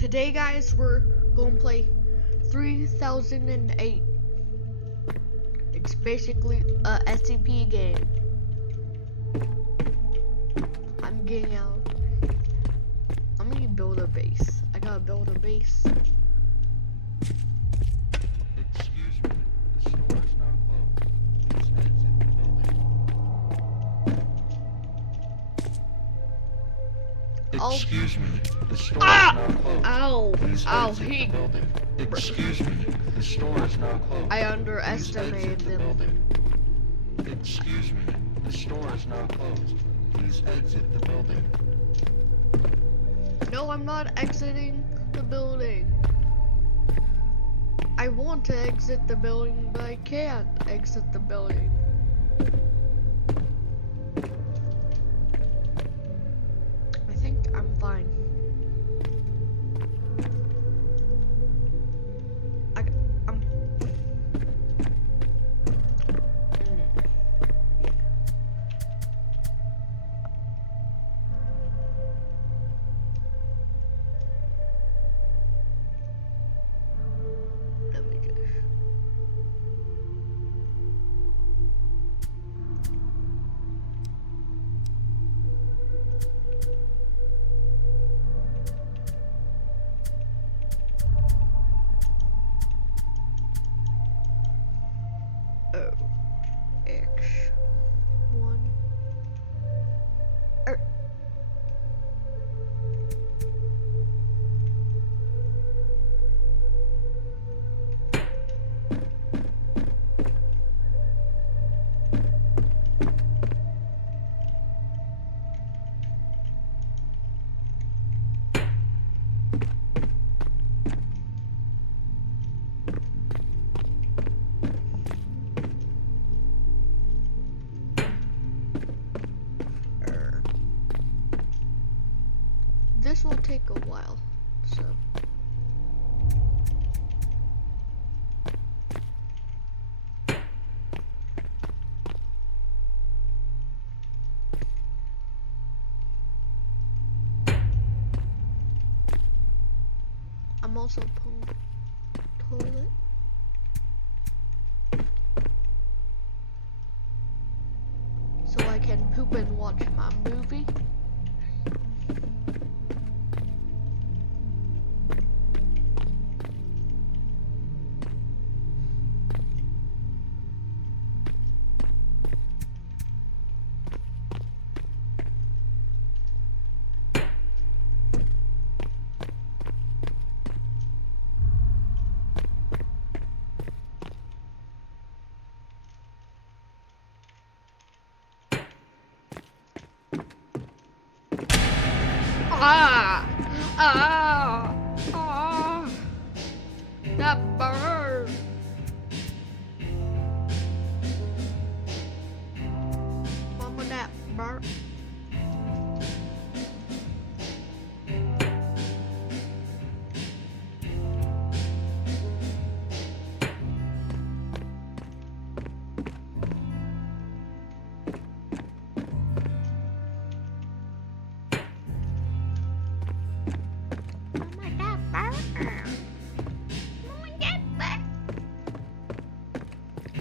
Today, guys, we're gonna play 3008. It's basically a SCP game. I'm getting out. I'm gonna build a base. I gotta build a base. Excuse me, the store is now closed. Please exit the building. Excuse me, the store is now closed. Ow! Please Ow! exit the He. building. Excuse me, the store is now closed. I Please underestimated exit the them. building. Excuse me, the store is now closed. Please exit the building. No, I'm not exiting the building. I want to exit the building, but I can't exit the building. I think I'm fine. I'm. Let me just. Oh, X1. This will take a while, so. I'm also pulling toilet. So I can poop and watch my movie. Ah! Ah! Ah! That bird! Mama, that bird.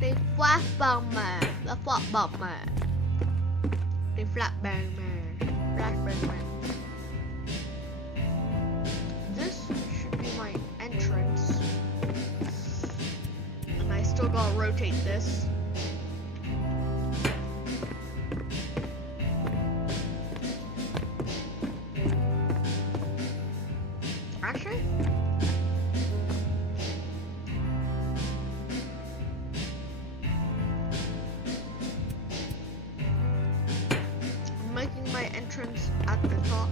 The flash bomb man, the flop bomb man, the flat bang man, flash bang man. This should be my entrance, and I still gotta rotate this. Actually. Making my entrance at the top,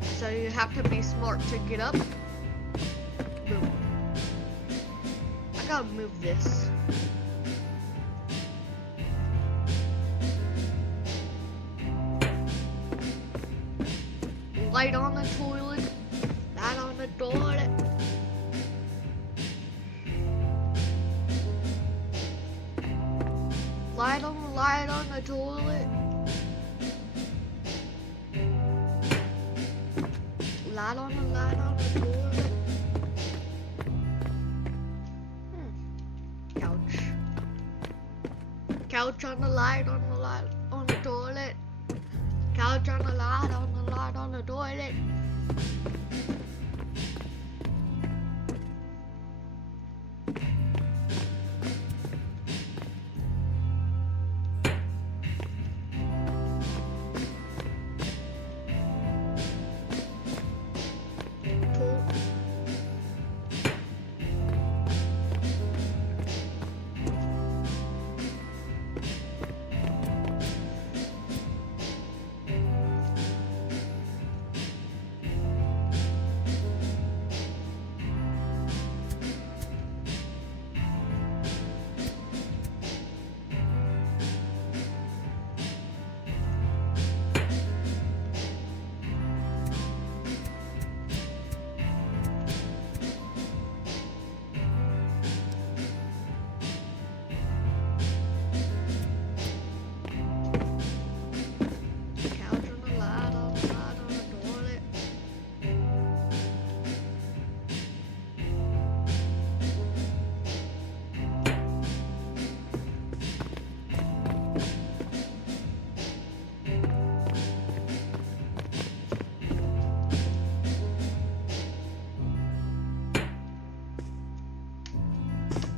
so you have to be smart to get up. Boom. I gotta move this. Light on the toilet, light on the toilet. Light on the toilet. light on the light on the toilet. Couch. Couch on the light on the light on the toilet. Couch on the light on the light on the toilet.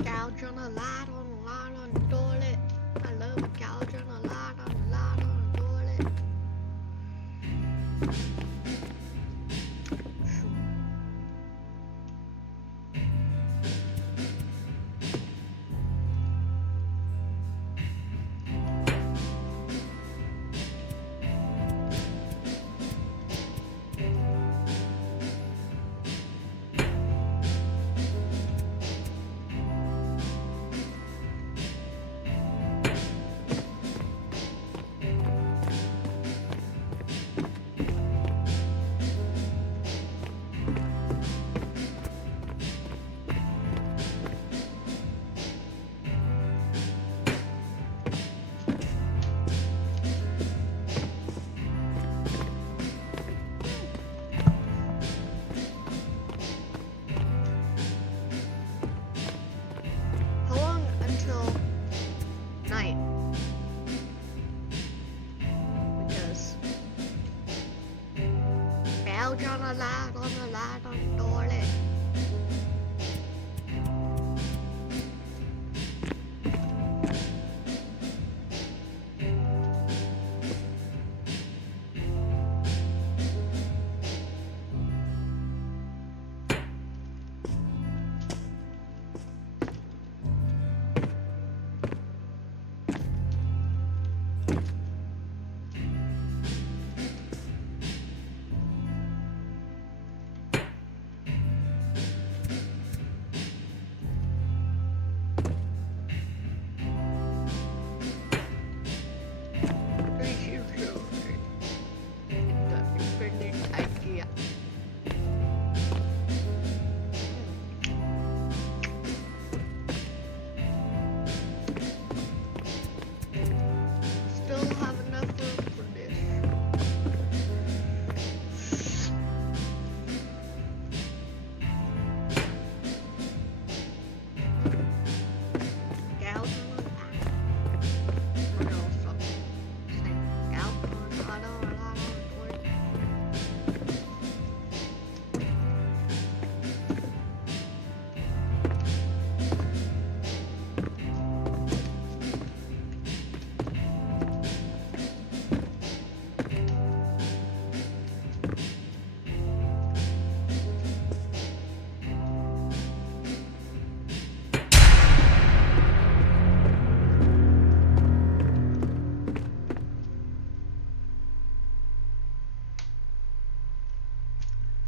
Couch on the light on the toilet. I love a couch on the light on the toilet. Couch on the light on the toilet. Ikea. Still have enough room for this. Couch on the light. No, stop. Say couch on the light on the toilet.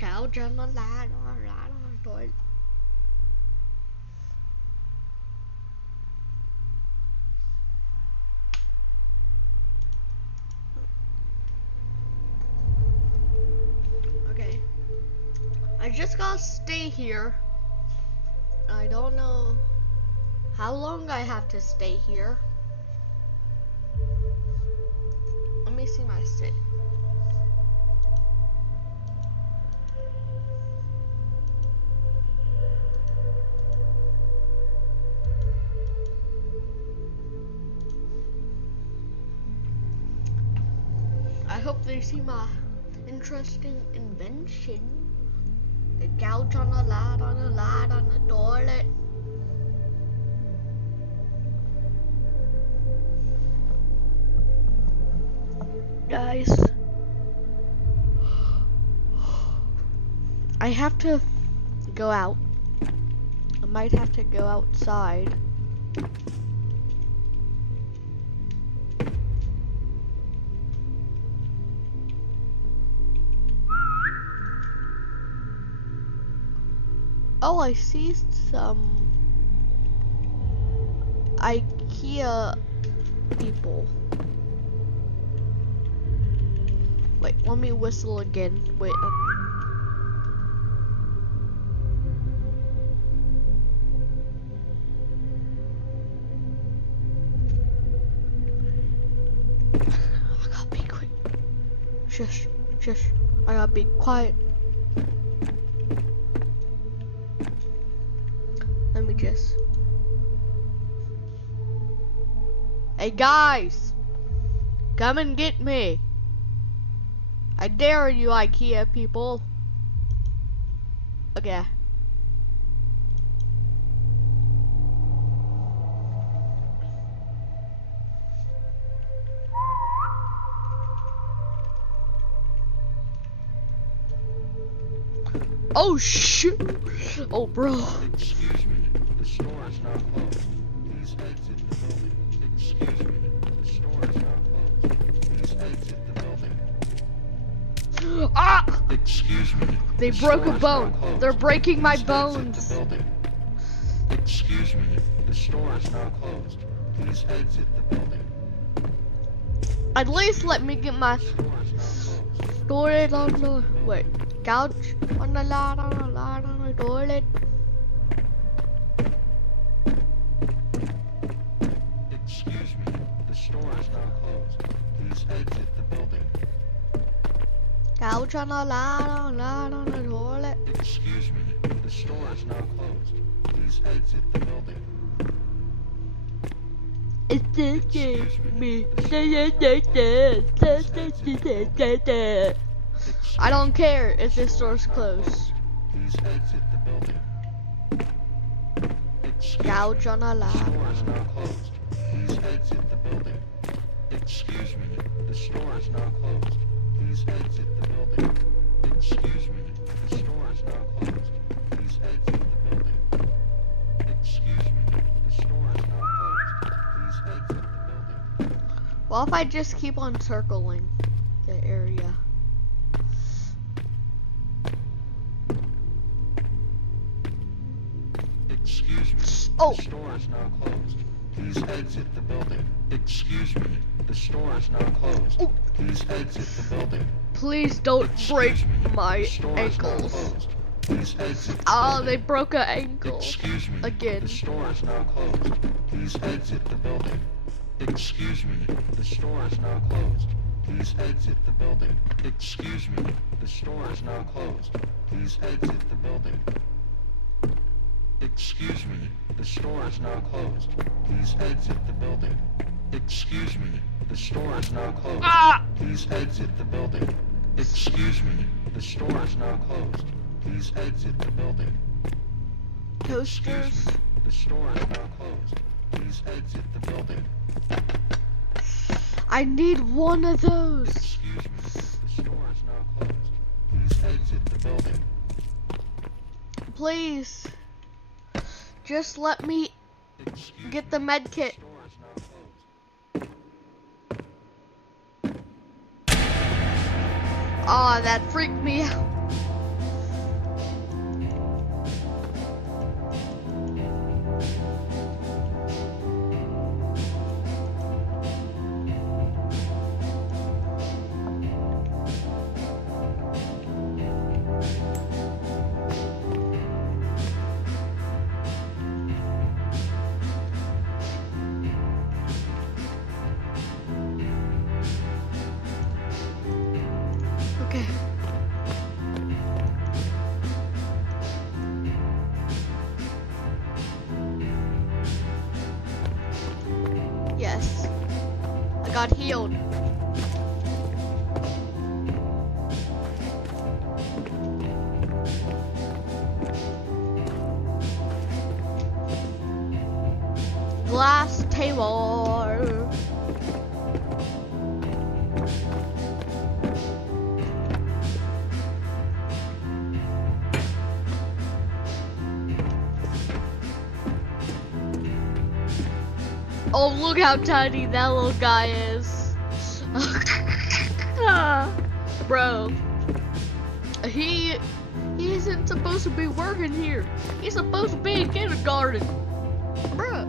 Couch on the light on the toilet. Okay. I just gotta stay here. I don't know how long I have to stay here. Let me see my sit. they see my interesting invention. The couch on the light, on the light, on the toilet. Guys, I have to go out. I might have to go outside. Oh, I see some IKEA people. Wait, let me whistle again. Wait. I gotta be quick. Shush, shush. I gotta be quiet. Let me just. Hey guys! Come and get me! I dare you, IKEA people. Okay. Oh shoot! Oh bro. Excuse me, the store is now closed. Please exit the building. Excuse me, the store is now closed. Please exit the building. Ah! Excuse me. They the broke store a is now bone. closed. They're breaking my Please bones. exit the building. Excuse me, the store is now closed. Please exit the building. At least let me get my The store is now closed. storage on the wait. Couch on the lot on the lot on the toilet. Excuse me, the store is now closed. Please exit the building. Couch on the lot on the toilet. Excuse me, the store is now closed. Please exit the building. It's just me. I don't care if this store's closed. Please exit the building. Couch on the The lot. store is now closed. Please exit the building. Excuse me, the store is now closed. Please exit the building. Excuse me, the store is now closed. Please exit the building. Excuse me, the store is now closed. Please exit the building. Well, if I just keep on circling the area. Excuse me, Oh. the store is now closed. Please exit the building. Excuse me, the store is now closed. Oh. Please exit the building. Please don't break Excuse me, my the store is now ankles. closed. Please exit the Oh, building. they broke an ankle. Excuse me. Again. The store is now closed. Please exit the building. Excuse me. The store is now closed. Please exit the building. Excuse me. The store is now closed. Please exit the building. Excuse me. The store is now closed. Please exit the building. Excuse me. The store is now closed. Ah! Please exit the building. Excuse me. The store is now closed. Please exit the building. Toasters. The store is now closed. Please exit the building. I need one of those. Excuse me. The store is now closed. Please exit the building. Please. Just let me Excuse get the med kit. The store is now closed. Aw, that freaked me out. Okay. Yes. I got healed. this table. Oh, look how tiny that little guy is. Bro. He isn't supposed to be working here. He's supposed to be in kindergarten. Bro.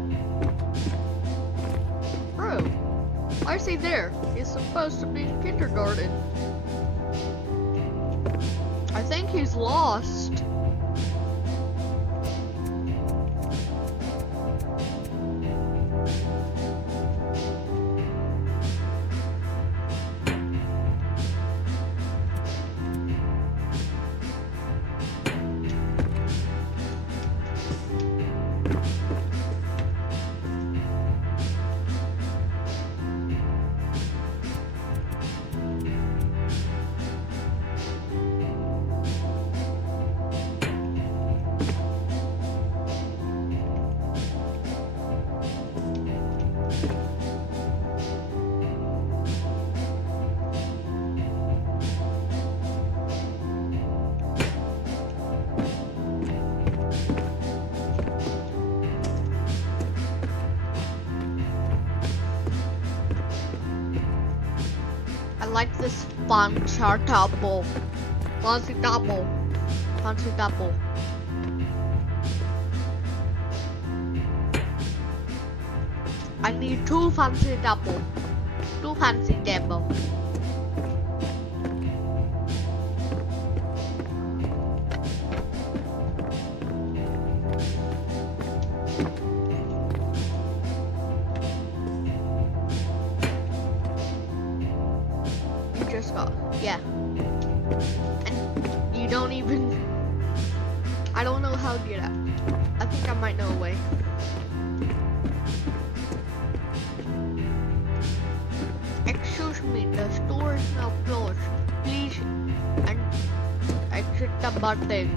Why is he there? He's supposed to be in kindergarten. I think he's lost. I like this fancy double. Fancy double. Fancy double. I need 2 fancy double. 2 fancy double. Just got, yeah. And you don't even, I don't know how to get out. I think I might know a way. Excuse me, the store is now closed. Please, and exit the button.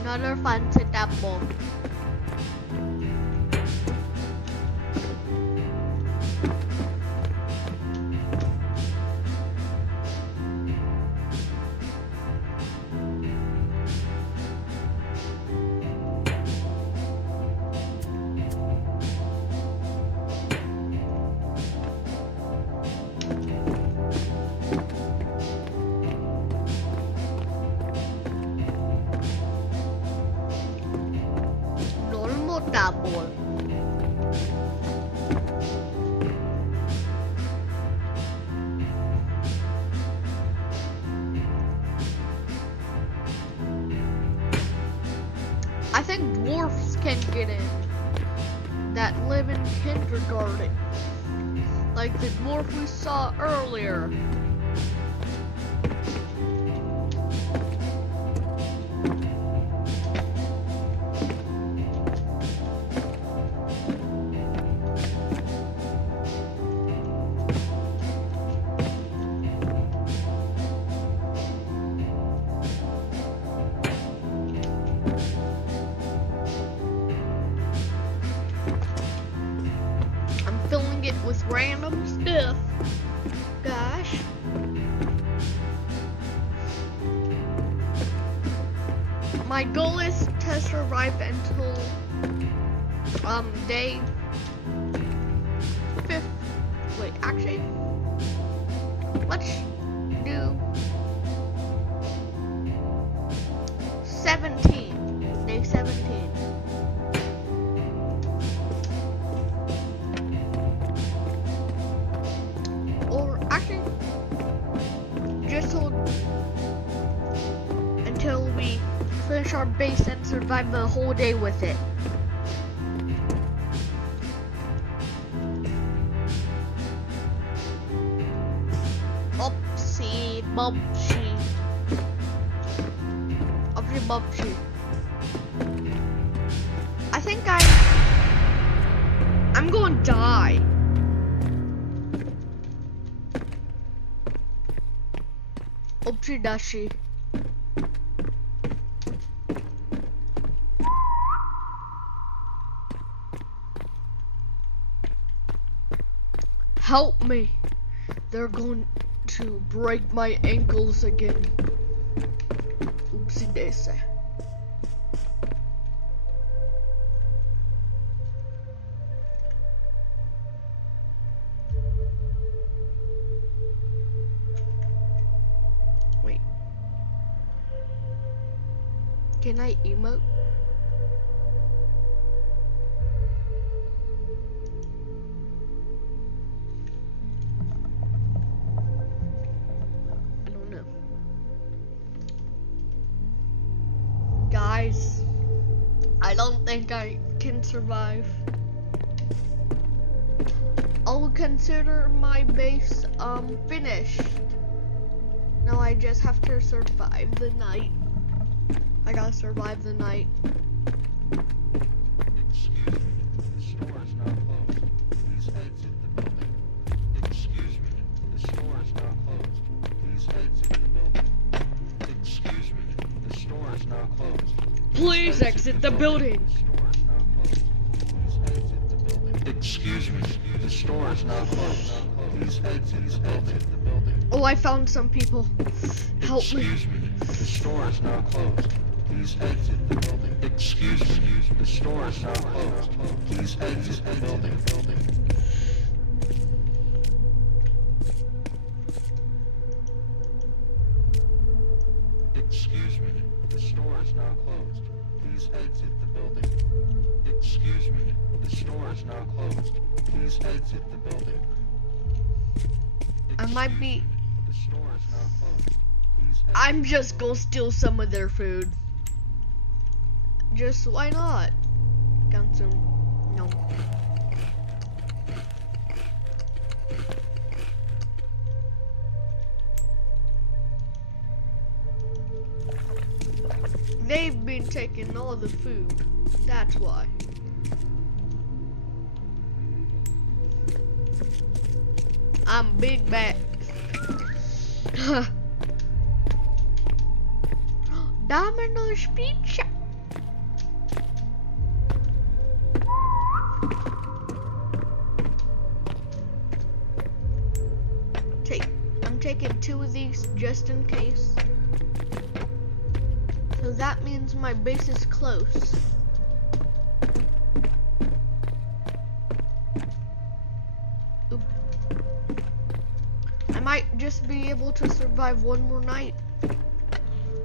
Another fancy double. Double. I think dwarfs can get in that live in kindergarten, like the dwarf we saw earlier. Filling it with random stuff. Gosh. My goal is to survive until day 5th. Wait, actually, let's do 17. Day 17. Just until we finish our base and survive the whole day with it. Optimopshi. Optimopshi. I think I'm going to die. Optidashi. Help me. They're going to break my ankles again. Oopsie daisy. Wait. Can I emote? Guys, I don't think I can survive. I'll consider my base finished. Now I just have to survive the night. I gotta survive the night. Excuse me, the store is now closed. Please exit the building. Excuse me, the store is now closed. Please exit the building. Excuse me, the store is now closed. Please exit the building. Excuse me, the store is now closed. Please exit the building. Oh, I found some people. Help me. Excuse me, the store is now closed. Please exit the building. Excuse me, the store is now closed. Please exit the building. Excuse me, the store is now closed. Please exit the building. Excuse me, the store is now closed. Please exit the building. I might be. The store is now closed. Please exit. I'm just gonna steal some of their food. Just why not? Consume. No. They've been taking all the food. That's why. I'm big back. Domino's pizza. I'm taking 2 of these just in case. So that means my base is close. Oop. I might just be able to survive one more night.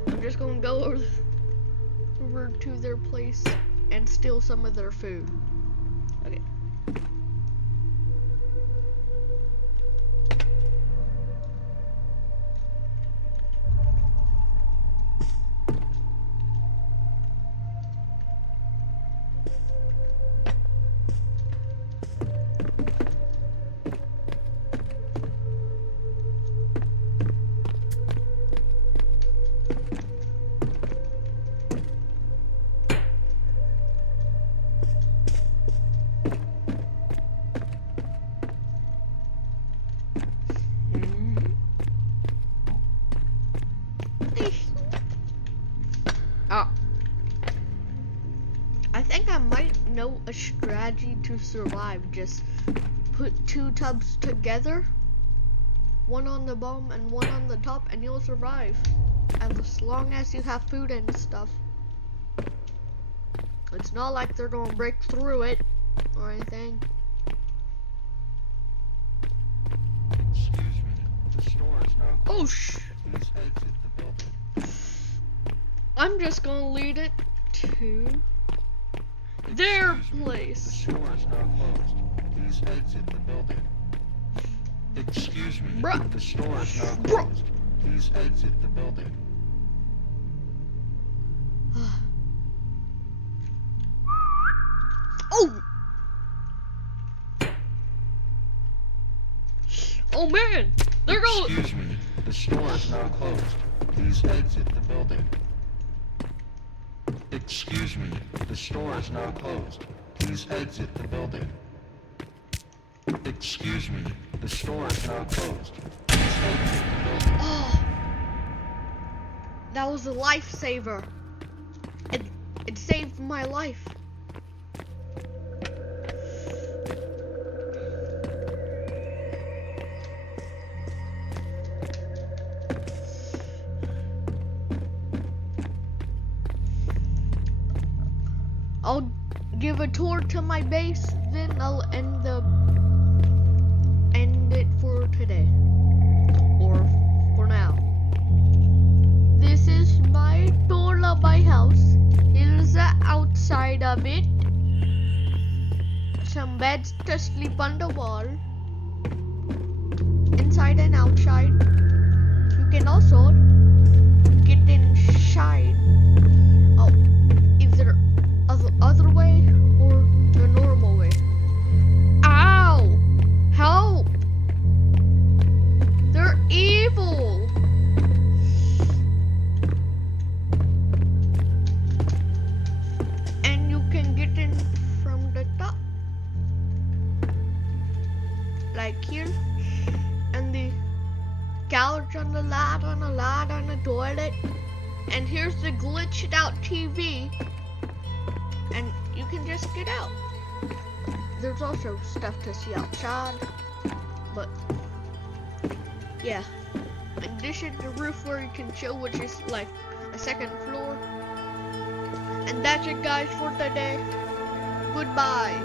I'm just gonna go over to their place and steal some of their food. Okay. I think I might know a strategy to survive. Just put 2 tubs together, one on the bottom and one on the top, and you'll survive. As long as you have food and stuff. It's not like they're gonna break through it or anything. Excuse me, the store is now closed. Oh Please exit the building. I'm just gonna lead it to their place. The store is now closed. Please exit the building. Excuse me. Bruh. The store is now Bruh. closed. Please exit the building. Oh! Oh man! They're going. Excuse me. The The store is now closed. Please exit the building. Excuse me. The store is now closed. Please exit the building. Excuse me. The store is now closed. Please exit the building. Oh, that was a lifesaver. It saved my life. I'll give a tour to my base, then I'll end it for today. Or for now. This is my tour of my house. Here's the outside of it. Some beds to sleep on the wall. Inside and outside. You can also get inside. Oh, either other way or the normal way. Ow! Help! They're evil! And you can get in from the top. Like here. And the couch on the light on the toilet. And here's the glitched out TV. And you can just get out. There's also stuff to see outside. But yeah. And this is the roof where you can chill, which is like a second floor. And that's it guys for today. Goodbye.